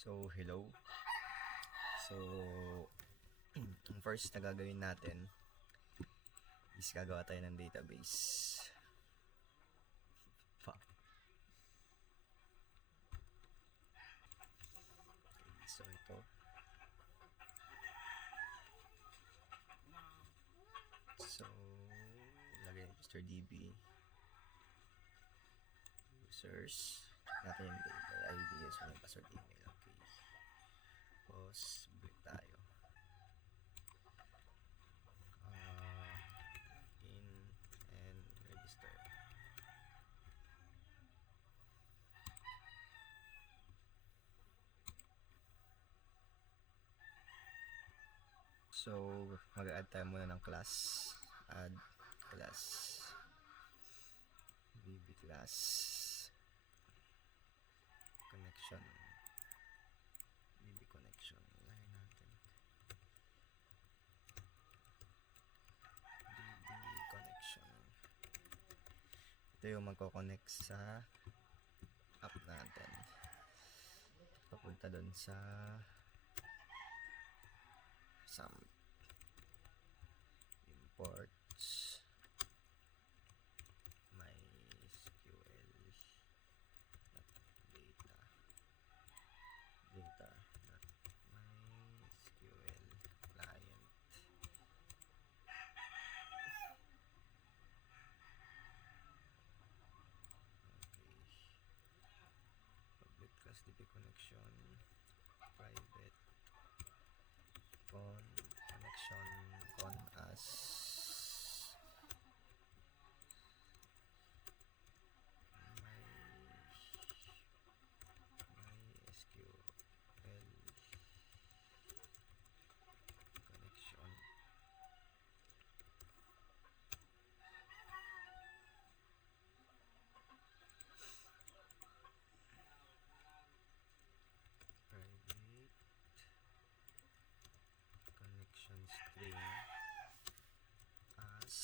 So, hello. So, ang first na gagawin natin is gagawa tayo ng database. Fuck. Okay, so ito. So, lagay ng Mr. DB. Users. Natin yung data ID is yung password email. Okay. Tapos, break tayo. In and register. So, mag-add tayo muna ng class. Add class. VB class. Connection. VB connection. Lagay natin. VB connection. Ito yung magko-connect sa app natin. Papunta doon sa imports MySQL data MySQL client. Okay. Public class DB connection, private connection as MySQL connection. Private connection string as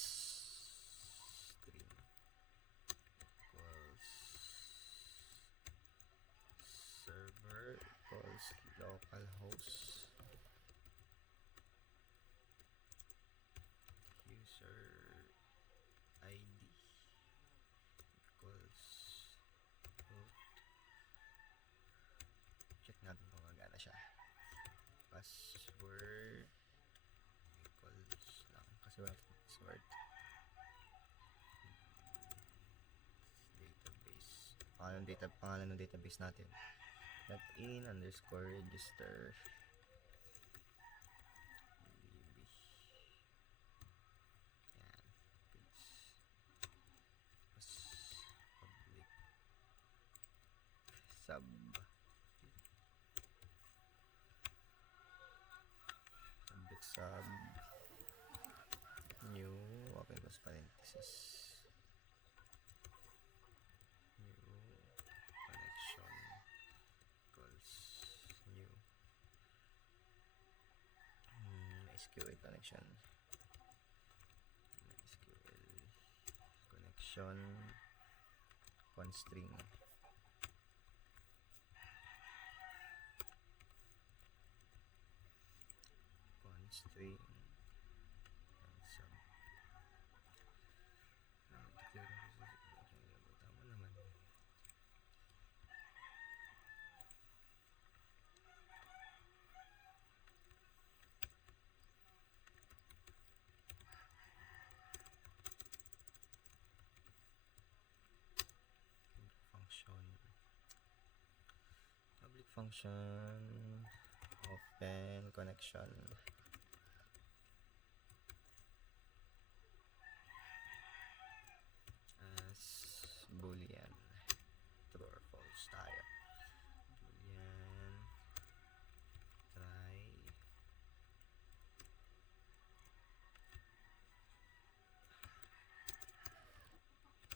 string equals server equals localhost user ID equals root. Check natin kung magana siya. Password equals lang kasi wala password. Database. Pangalan ng database natin. Login underscore register. DB. Yan. Tapos public sub. Public sub. New. Open close parenthesis. New connection equals new MySQL connection. MySQL connection constring. Constring sub. Tama naman. Public function open connection as boolean true or false tayo. Boolean try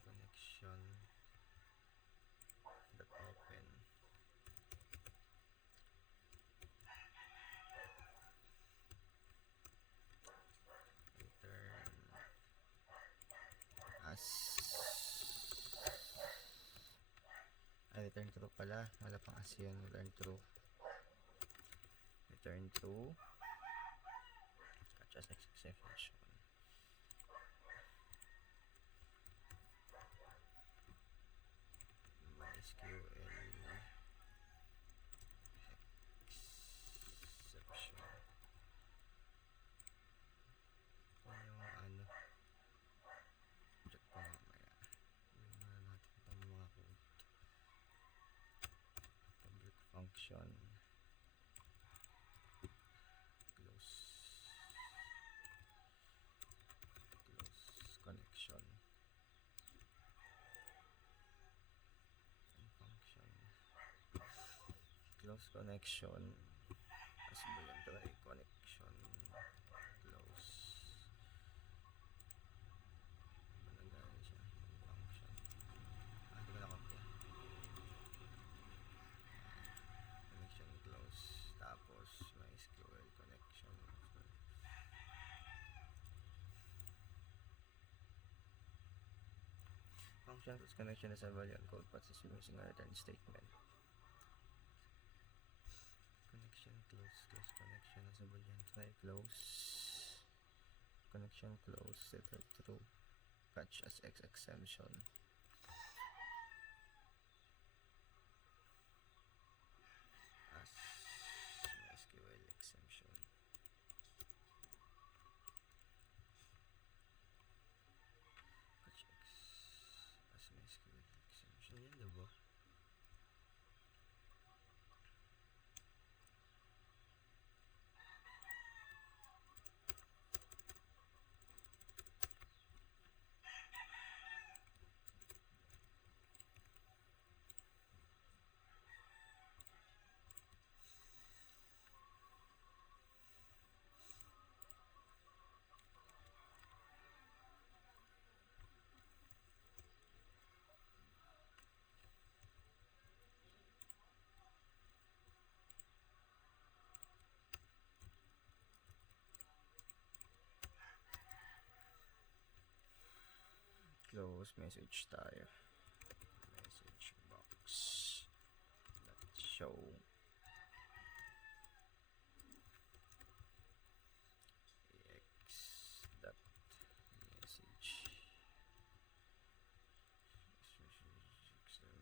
connection dot open return as return true pala, wala pang as yun, return true. return to catch as exception. MySQL exception. Yung ano, check ko mamaya. Yung natin itong mga code. Public function. Close connection. Function. Close connection. As boolean try connection. Close. Nagano siya. Function. Di ko na-copy. Connection close. Tapos MySQL connection. Function close connection is a value and code path is using a return statement. Connection close connection as a boolean try close. Connection close set true. Catch as exception. As MySQL exception. Catch X as MySQL exception. Yan diba? Close message tayo. Message box. Let's show. X dot message.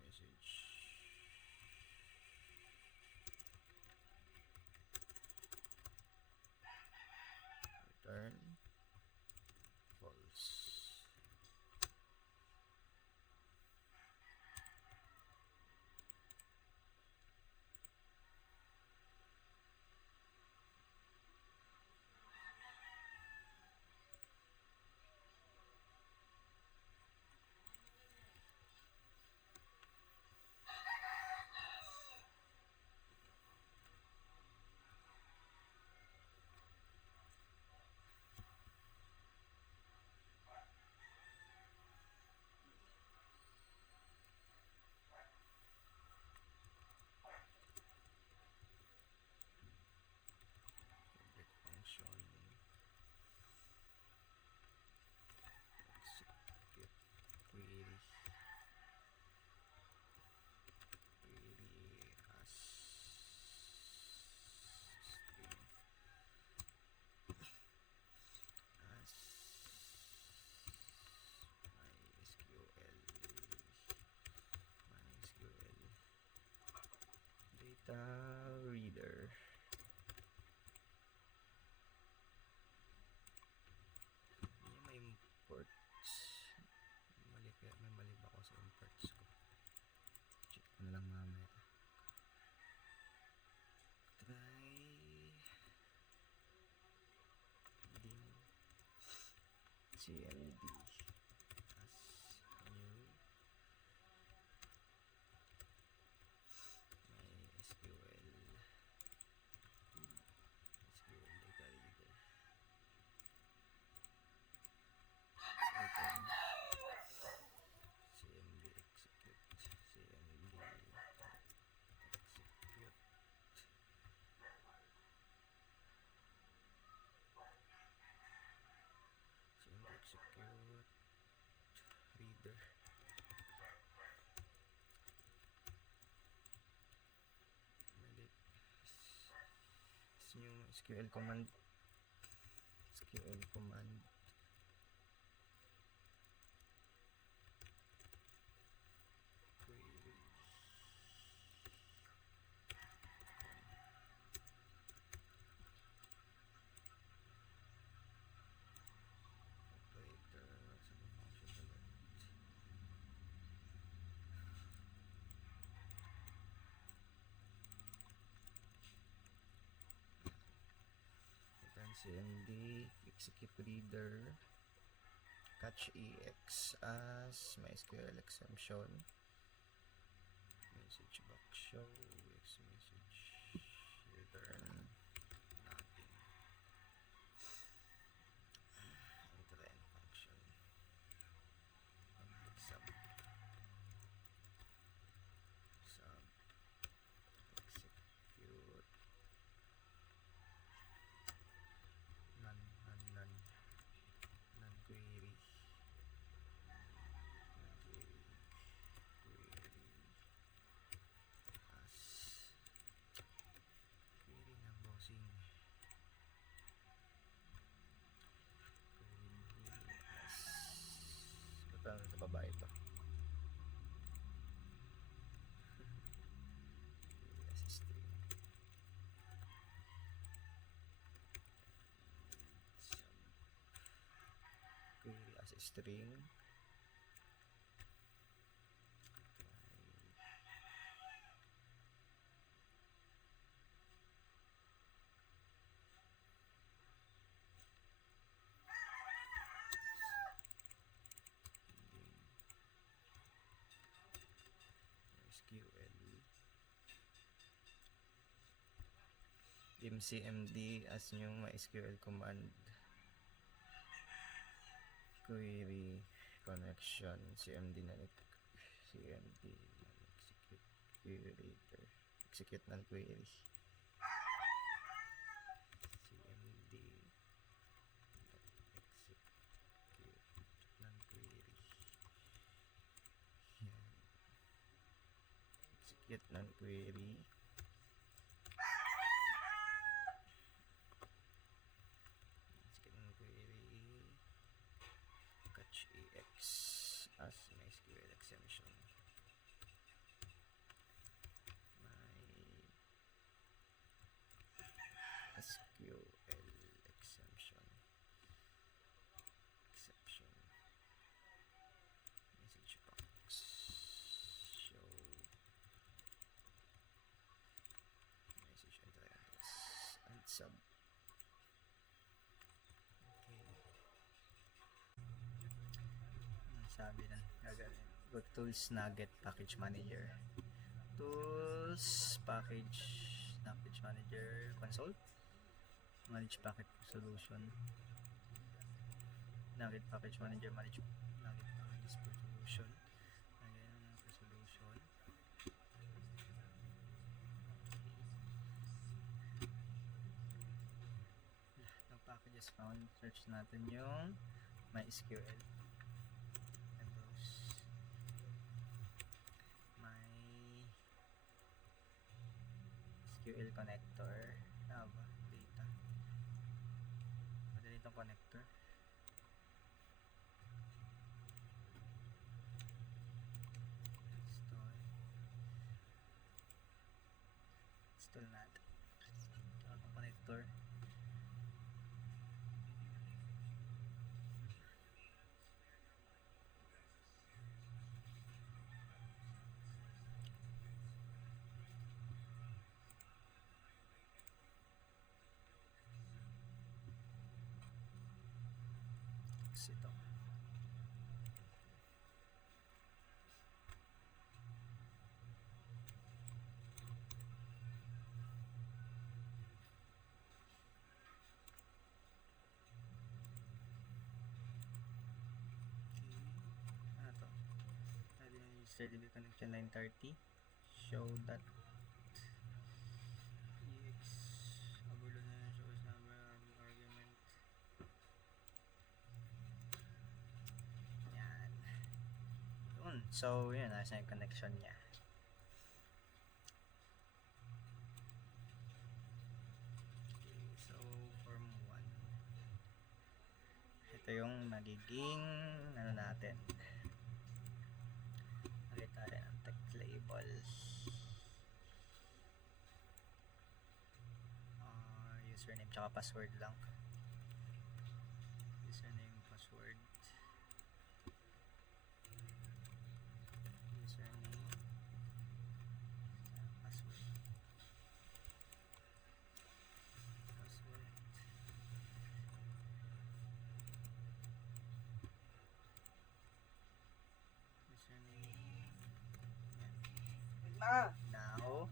Message. Return false. Execute query as string as MySQL data reader. May imports. May mali ba ako sa imports ko? Check ko na lang mamaya. Try din cmd as new MySQL data reader. Return cmd execute cmd execute cmd execute yung SQL command. SQL command. Query. Operator. Sa function ulit. Return CMD, execute reader, catch EX as MySQL exception, message box show, EX message, return nothing, enter end function, public sub, execute, none query, query as query ng bossing, query as paano sa baba ito, query as string, query as string, SQL mcmd as yung MySQL command, query connection cmd na cmd execute query reader, execute ng query, cmd execute ng query, yan, execute ng query, catch EX as MySQL exception, MySQL exception, message box show message address and sub. Sabi na gagawin, go to tools, Nugget package manager, tools package manager, console, manage package solution, Nugget package manager, manage Nugget package solution, again solution, no packages found, search natin yung MySQL. SQL connector, ba? Data. Madali itong connector. Install natin. Ito itong connector. Ito. DB connection 930 show that ex overload na shows number argument. Yan. Yun. So yun, nasa yung connection niya. ito yung magiging ano natin. Lagay tayo ng text label. Username tsaka password lang. Username, password. Username, password. Password. Username. Yan. Now.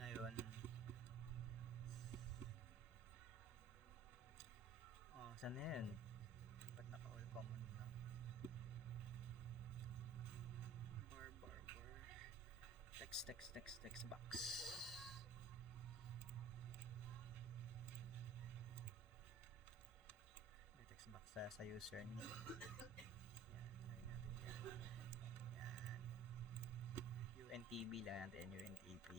Ngayon. Saan na yan? Ba't naka-all common lang? Bar. Text box. May text box sa username. Yan, lagyan natin yan. Yan. UNTB lang natin, UNTB.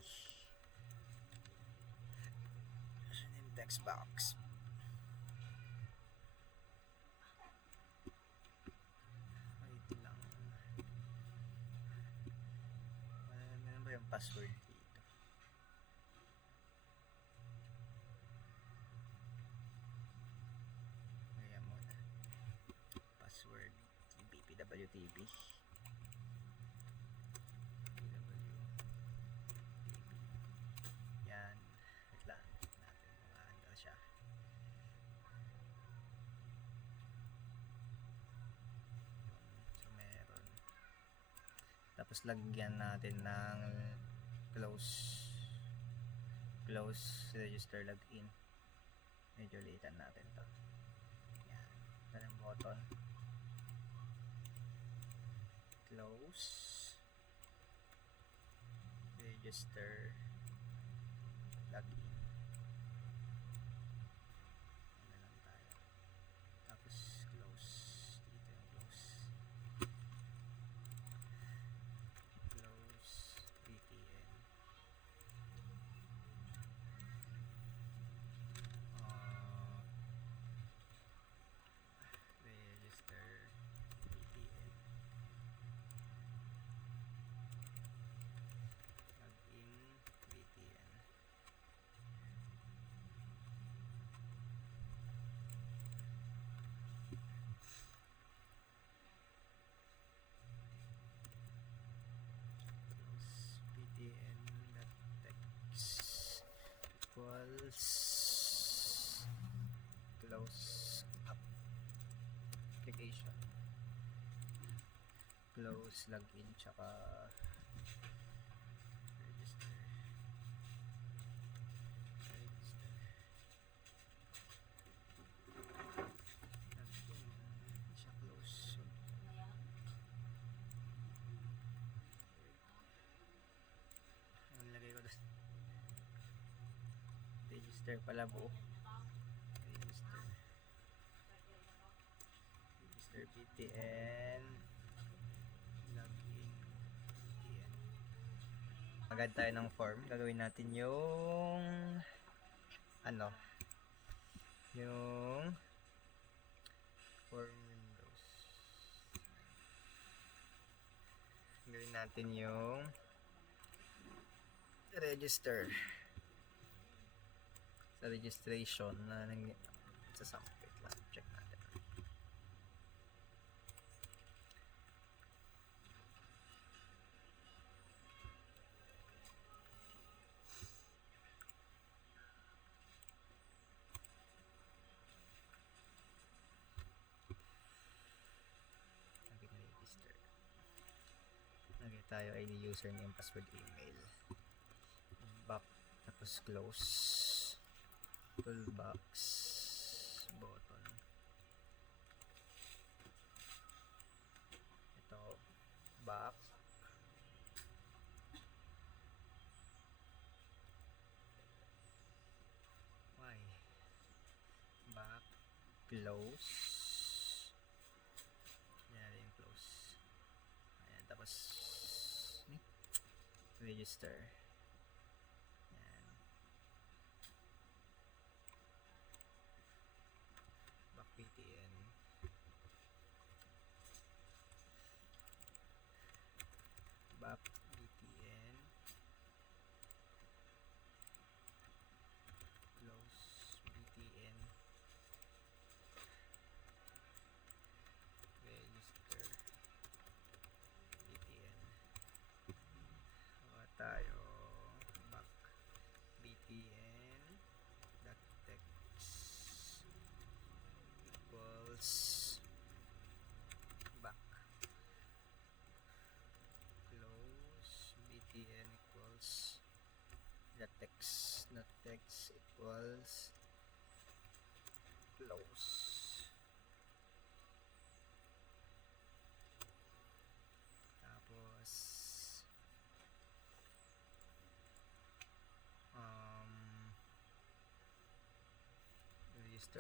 Username text box. Wait lang. Ano ba yung password dito? Ayan muna. Password PWTB. Yan. Wait lang. Natin mag-aandal siya. So meron. Tapos lagyan natin ng close register login. Medyo latean natin to. Yan. Ito yung button. Close register login. Ano lang tayo. Tapos close. Dito yung close. Close VPN. Register VPN. Login VPN. vpn.text equals close application, close login tsaka register. Login siya close. Ang lagay ko doon, register pala buo. Register VPN login VPN. Agad tayo ng form. Gagawin natin yung ano, yung form windows. Gawin natin yung register sa registration na sa sampit lang. Check natin. Register. Lagay tayo ID, username, password, email. Back, tapos close. Toolbox button. Ito back. Why? Back, close. Yan yung close. Ayan, tapos register. Yan.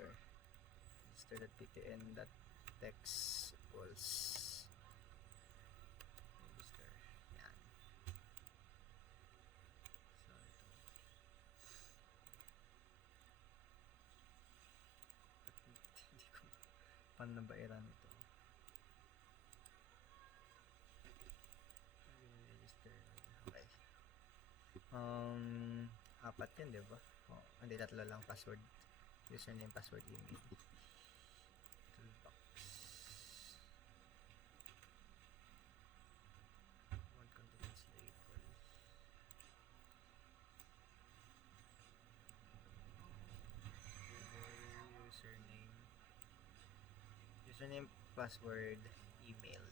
register.ptn.text equals register. Yan. So, ito. Hindi ko paano na ba i-run ito? Register. Okay. Apat yan, di ba? Oh, hindi, tatlo lang password. Username, password, email. Toolbox. One contents label. Username. Username, password, email.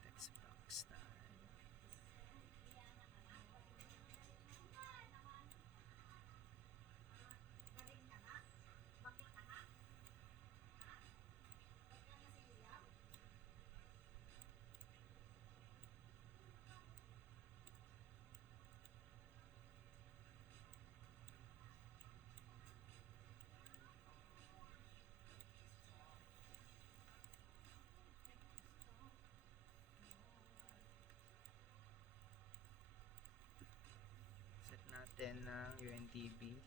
Text box na. Set natin ng UNTB.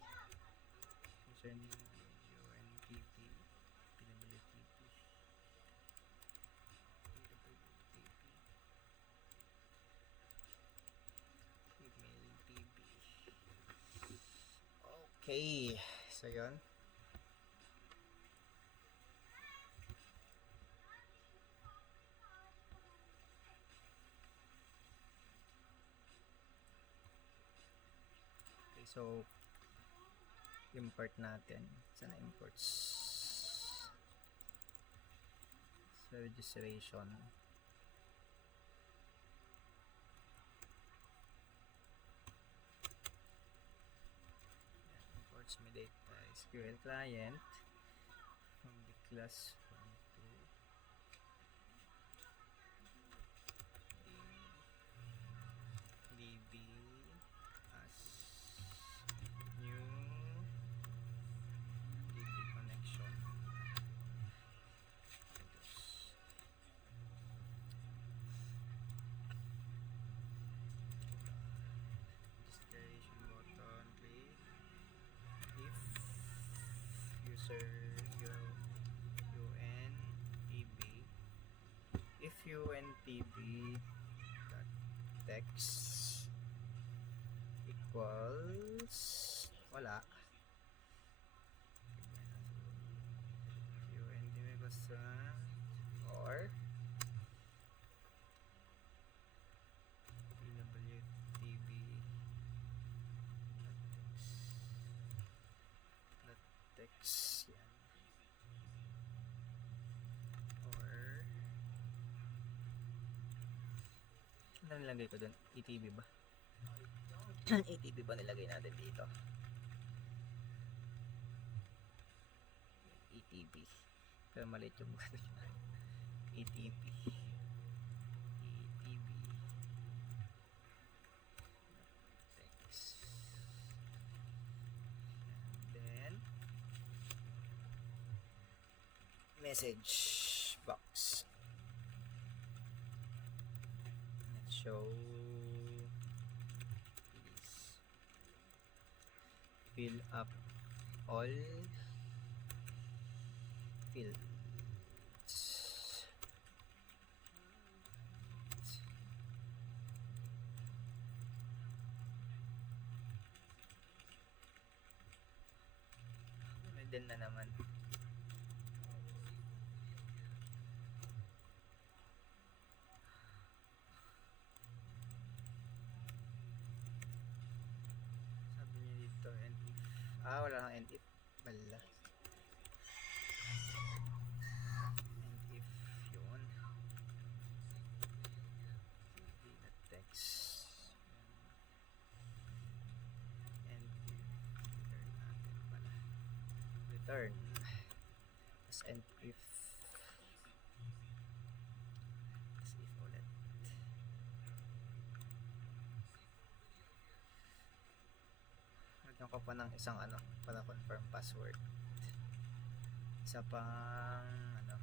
Username UNTB. PWTB. Email TB. Okay. So, yun. Okay, so import natin. Sana imports sa registration. Imports may data SQL client from the class 1 to DB as new DB connection. Registration button, click. If user UNTB, if UNTB dot text equals wala, UNTB basta or PWTB text yan, or ano nilagay ko dun? ETB ba? ETB ba nilagay natin dito? ETB, pero maliit yung mga ETB text, and then message box. Let's show please fill up all fields. May din na naman. Wala nang end if. Bala. End if yun. Text. End if. Return natin pala. Return. As end if. As if ulit. Lagyan ko pa ng isang para confirm password. Isa pang nito.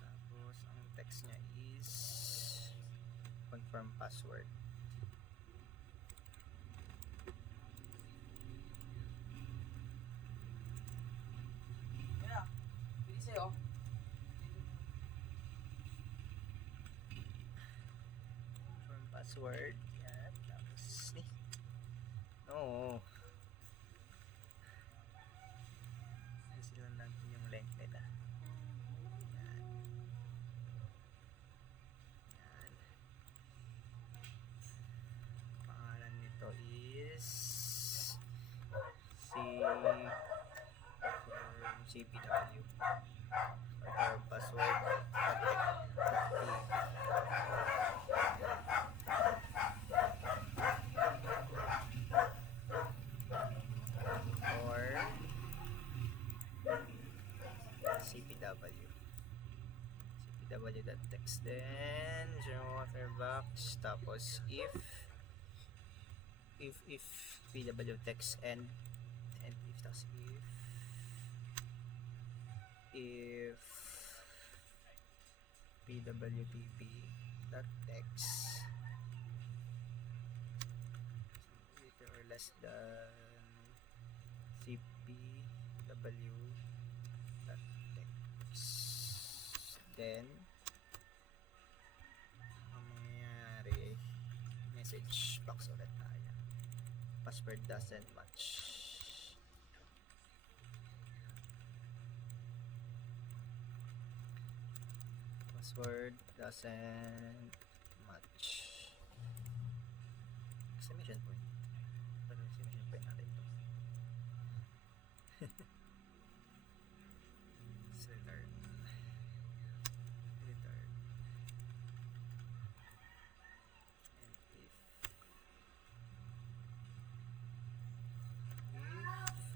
Tapos ang text niya is confirm password. Confirm password. Yan. Tapos no. Silan natin yung length nila. Yan. Yan. Pangalan nito is CPW. Confirm password. CPW.text then water box tapos if PW text and if tapos if PWTP dot text greater or less than CPW dot text then mangyayari message box ulit tayo. Password doesn't match. Password doesn't match. Exclamation point. Ano exclamation point natin ito? Return.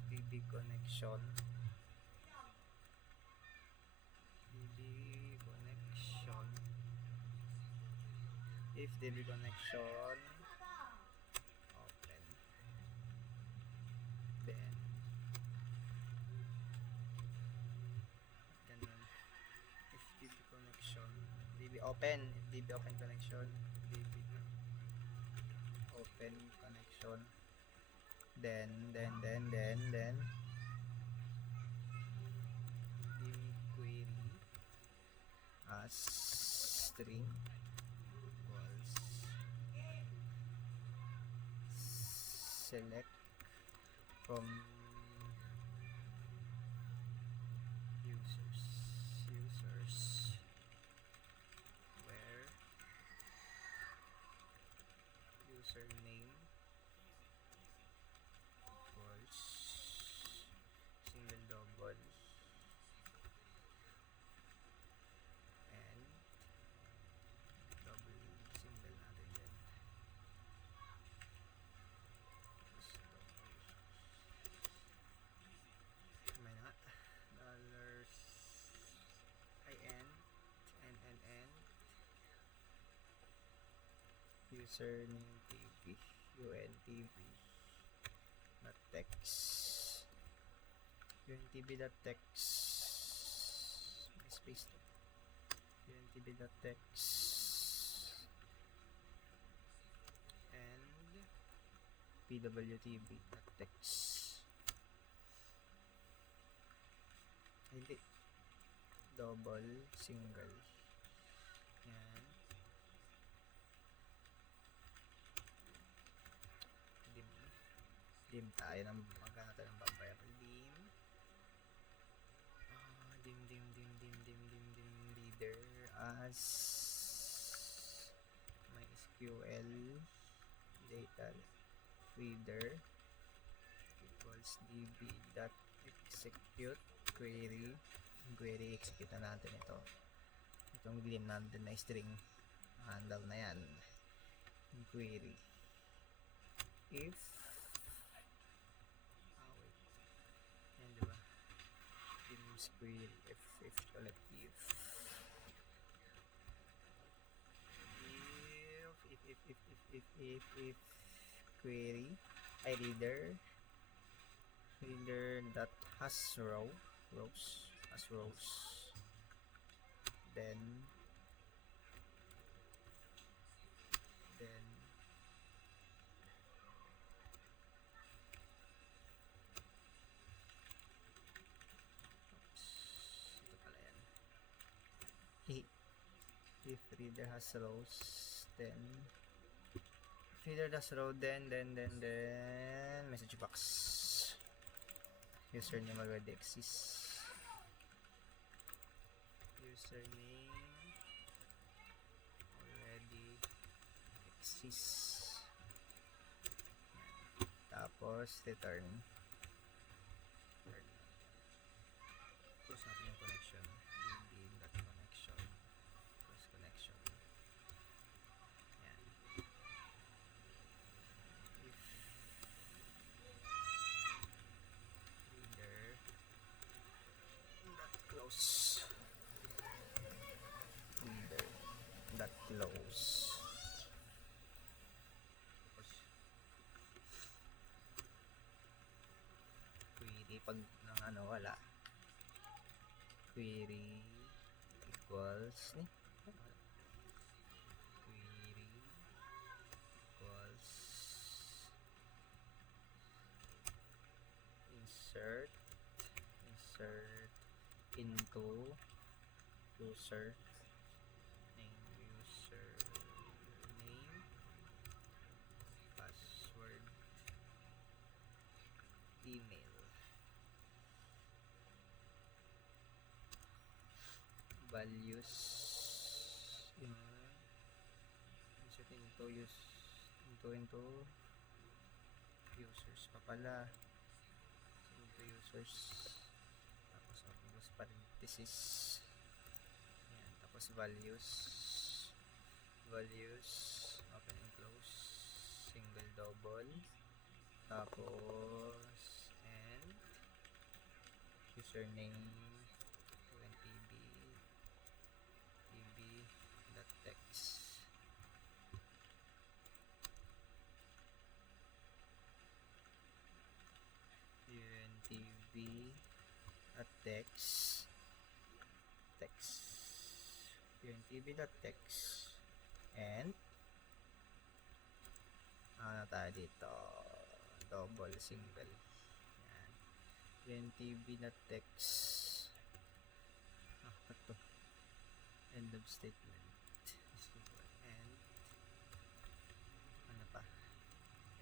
DB connection if DB connection open then ganun if DB connection DB open connection DB open connection then query as string equals select from users where username equals single double and double single natin din. May na dollars n username tv untv dot text untv dot text may space to untv dot text and pwtv dot text hindi double single yan Dim tayo ng magkano tayo ng variable. Dim leader as MySQL data reader equals db.execute query. Execute na natin ito. Itong dim natin na string handle na yan. Query if yan, diba? Dim's query if ulit if query reader that has rows then ito pala yan. If reader has rows, then message box. Username already exists. Tapos return. Close natin yung connection. db.connection. Close connection. Yan. If reader close. Query pag ng wala. Query equals insert into username password email values insert into users pa pala, into users, tapos close parenthesis. Yan, tapos values open and close, single double, tapos and username tb.text. untb.text and tayo dito double single. Yan, untb.text ito end of statement and pa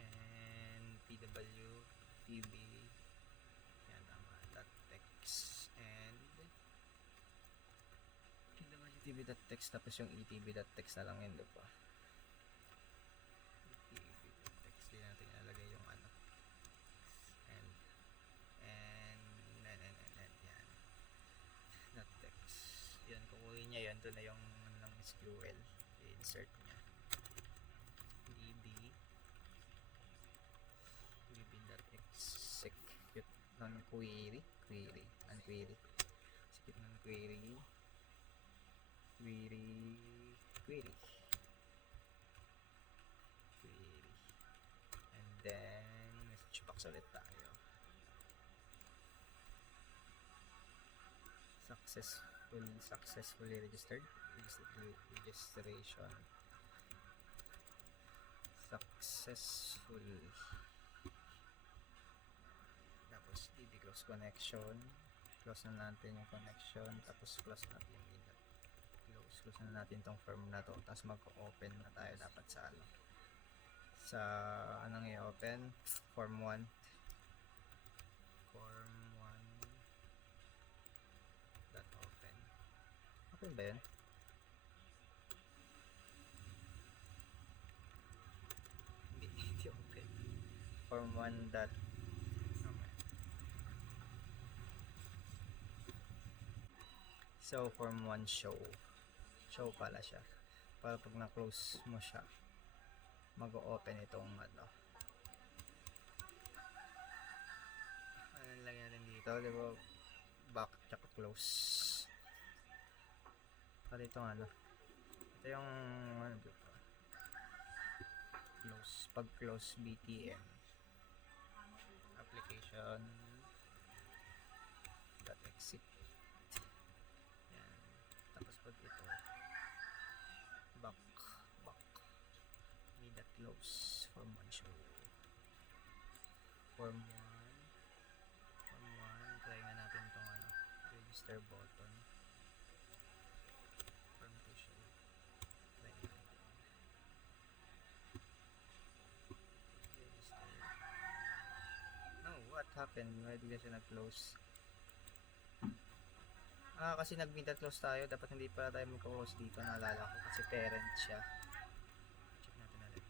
and pwtb yan text and pwtb.text tapos yung etb.text na lang yun, diba? etb.text din natin ilalagay yung and yan .text yan, kukuhin niya yun, ito na yung ng SQL i-insert niya db.execute non-query execute non-query query and then message box ulit tayo. Successfully registered registration successful, tapos db close connection, close na natin yung connection, tapos close natin na natin tong form na to, tapos mag-open na tayo dapat sa anong i-open form 1 Open ba yun? Hindi open. Form 1 dot. So, form 1 show. Show pala siya. Para pag na-close mo siya, mag-open itong ano. Ano lang natin dito, di ba? Back tsaka close. Pati itong ano. Ito yung ano dito. Close. Pag close BTM. Application. Dot exit. Yan. Tapos pag ito. Back. Need that close. Form 1 show. Form 1. Try nga natin itong ano. Register button. Form 2 show. Try natin. Register. No, what happened? Why di siya nag-close? Kasi nag-meet at close tayo. Dapat hindi pala tayo mag-close dito. Naalala ko kasi parent siya. Check natin ulit.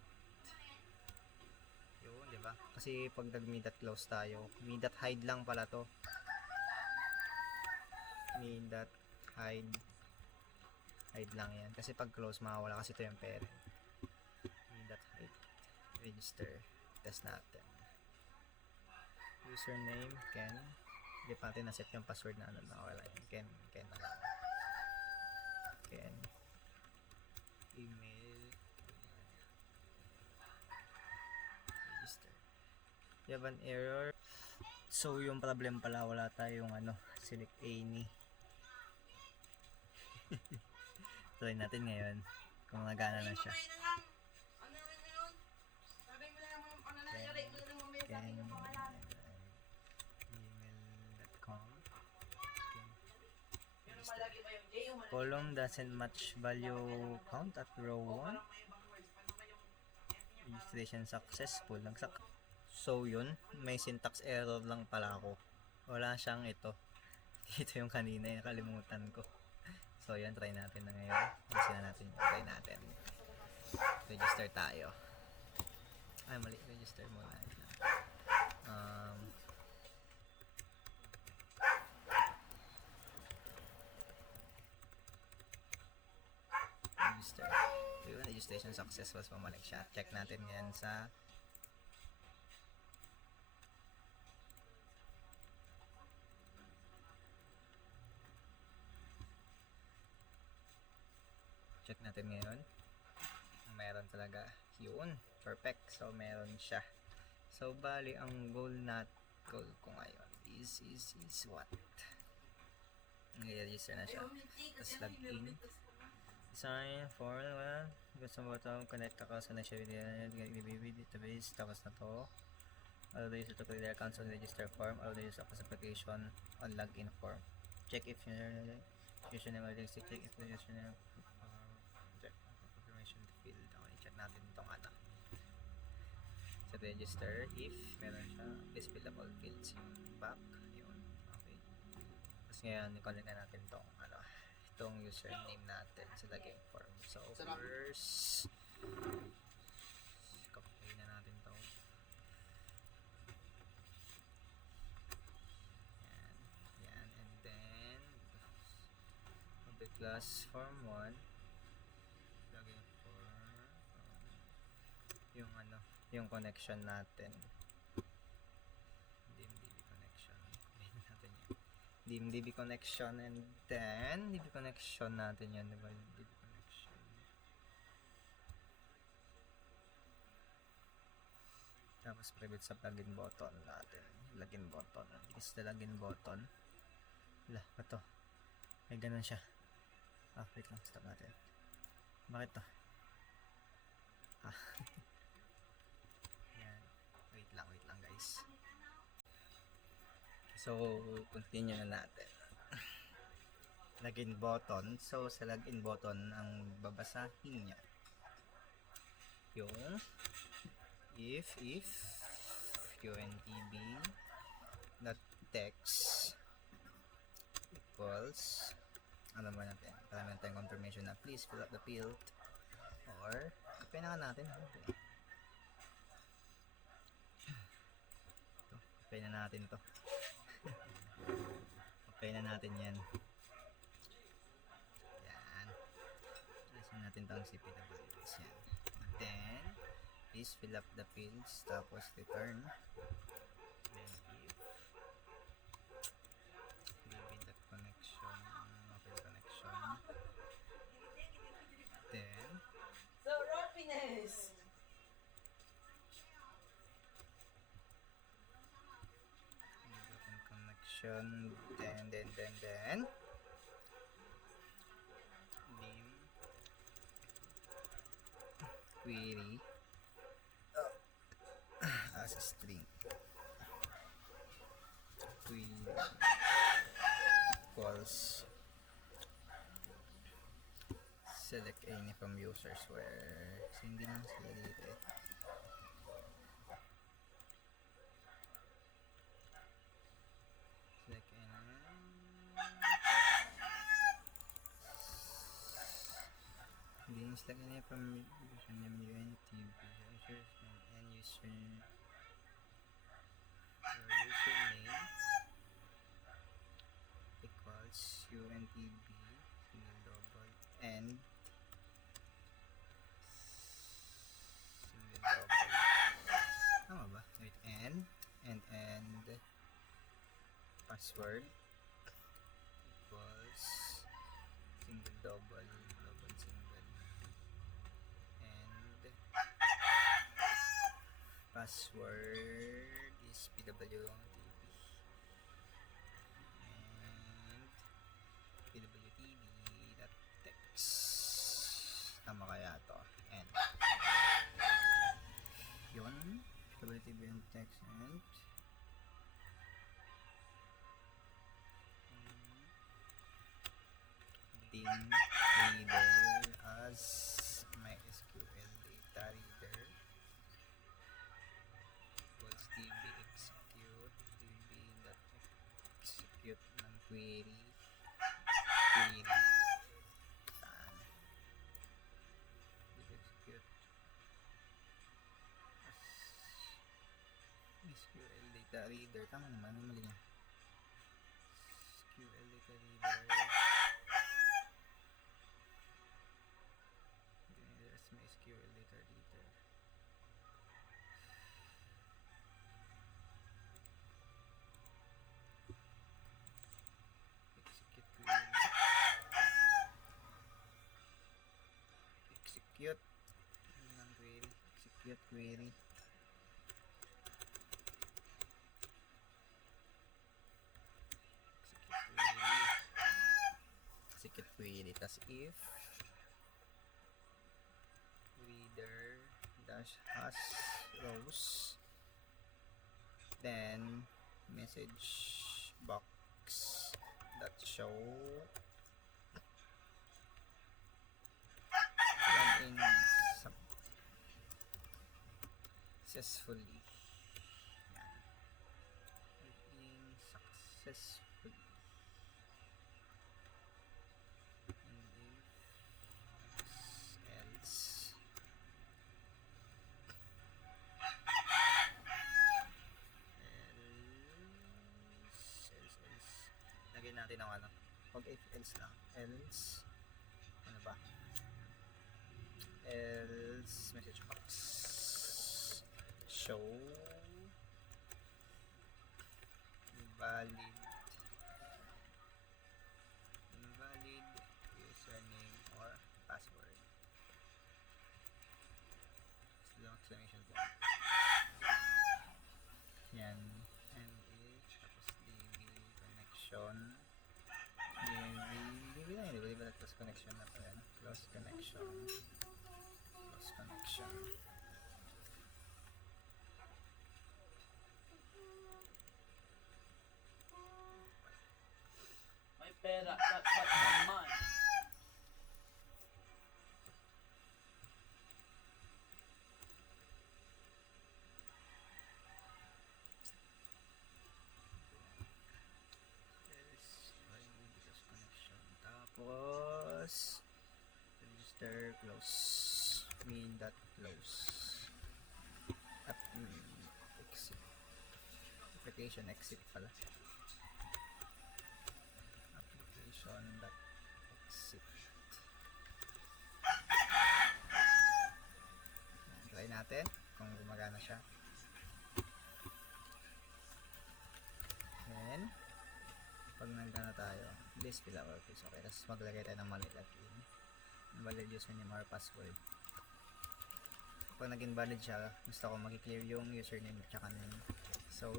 Yun, diba? Kasi pag nag-meet at close tayo, meet at hide lang pala to. Meet at hide. Hide lang yan. Kasi pag close, mawawala kasi ito yung parent. Meet at hide. Register. Test natin. Username, Ken. Hindi pa natin na-set yung password na ano na wala yun. Ken na lang. Ken. Email. Register. You have an error. So yung problem pala, wala tayong ano, select any. Try natin ngayon kung nagana na siya. Email.com. Column doesn't match value count at row 1. Registration successful. So yun, may syntax error lang pala ako. Wala siyang ito. Ito yung kanina, yung kalimutan ko. So yun, try natin na ngayon. Kasi na natin yun. Try natin. Register tayo. Ay, mali. Register muna. Register. Yun, registration success was pamalik siya. Check natin yan sa check natin ngayon. Meron talaga. Yun. Perfect. So, meron siya. So, bali, ang goal ko ngayon is what? I-register na siya. Tapos, login. Sign for, gusto mo ito, connect ako sa next video, database, tapos na to. Allow the user to create their accounts on register form, allow the user access application on login form. Check if username or check if the username check confirmation field. Okay, check natin itong ano. Sa register, if meron siya, please fill up all fields. Back, yun. Okay. Tapos ngayon, i-connect na natin itong ano, itong username natin sa login form. So, first, copy na natin ito. Yan, and then, public class form 1, login form, yung ano, yung connection natin. DB connection and then DB connection natin yan, diba? DB connection. Tapos private sa plugin button natin. Login button. Is the login button. Wala, ito. May ganun siya. Wait lang, stop natin. Bakit to? Yan. Wait lang guys. So, continue na natin. Login button. So, sa login button, ang babasahin niya yung if qntb.text equals ano ba natin, parang natin confirmation na please fill up the field, or kapay na nga natin, kapay na natin to. Kapay na natin yan. Yan, alisin natin tong CPWs yan. And then please fill up the fields, tapos return. Then if connection, open connection, then So, happiness. open connection, then dim query as a string, query equals select any from users where, so hindi naman sila dito eh. Select any, hindi naman select any from username UNTB users and username equals UNTB single double and single double, tama ba? Wait, and password equals single double single, and password is PWTB and pwtb.text, tama kaya to, and yun, pwtb.text and dim reader as MySQL data reader equals db execute ng query db execute as SQL data reader, tama naman, ano mali niya, SQL data reader. There's my SQL data reader. Execute query. Execute ng query. Execute query. Execute query. Tas if reader dash has rows, then message box that show login successfully. Yan. Login successfully. And if else lagyan natin ng ano, pag if else lang, else ano ba, else message box show invalid username or password, exclamation point. Yan. And if tapos db connection, db na yun, di ba close connection na pala, close connection. May pera, dapat naman. Tapos Tapos, register, close. Me.close. Exit. Application exit pala. Application.exit. Try natin kung gumagana siya. Then, pag nagdana tayo, please fill our face. Okay, tapos maglagay tayo ng mali login. Valid username or password. Pag naging valid siya, gusto ko mag-clear yung username at saka name. So,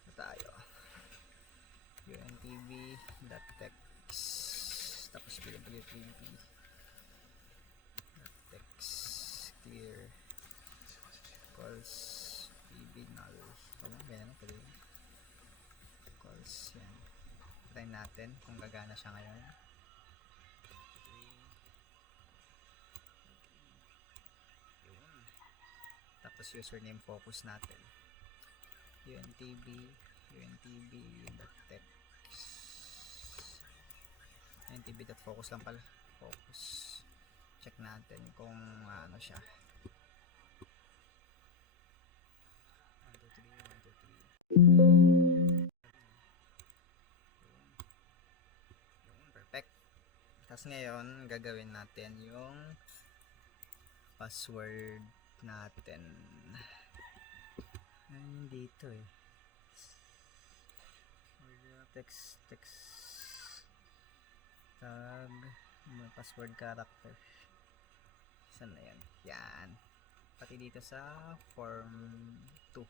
ito tayo. untv.text tapos bilang text clear calls pb null. Tama, ganyan pala yun. Calls, yan. Try natin kung gagana siya ngayon. Yun. Tapos username focus natin. untv.text untv.focus lang pala. Focus. Check natin kung ano siya. 1, 2, 3, 1, 2, 3. Yun, perfect. Tapos ngayon, gagawin natin yung password natin. Ayun dito eh. Text tag password character. Saan na yan? Yan. Pati dito sa form 2.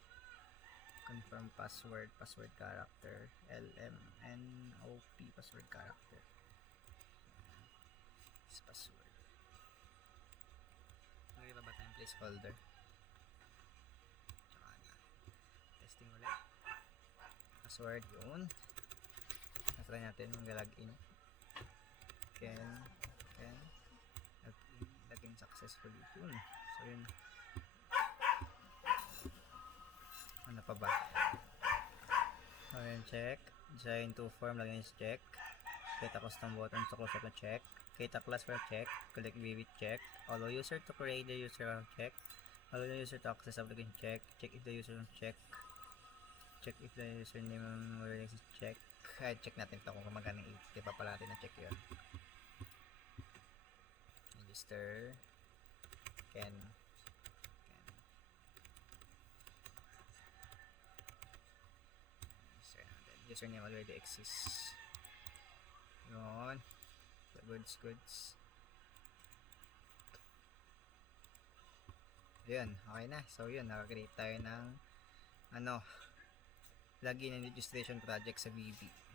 Confirm password character LMNOP password character. This password. Nakita ba tayong placeholder? Tsaka na. Testing ulit. Password yun. Try natin yung login. Login successfully. Yun. So yun. Ano pa ba? Login check. Join to form. Login is check. Create a custom button to close up na check. Create a class for check. Collect VV check. Allow user to create the user check. Allow the user to access application check. Check if the user check. Check if the username or is check. Ay, check natin ito kung magaling i pa pala natin na check yun. Register. Can. Register natin. Username already exists. Yun. Goods. Yun, okay na. So yun, nakakreate tayo ng login and registration project sa VB.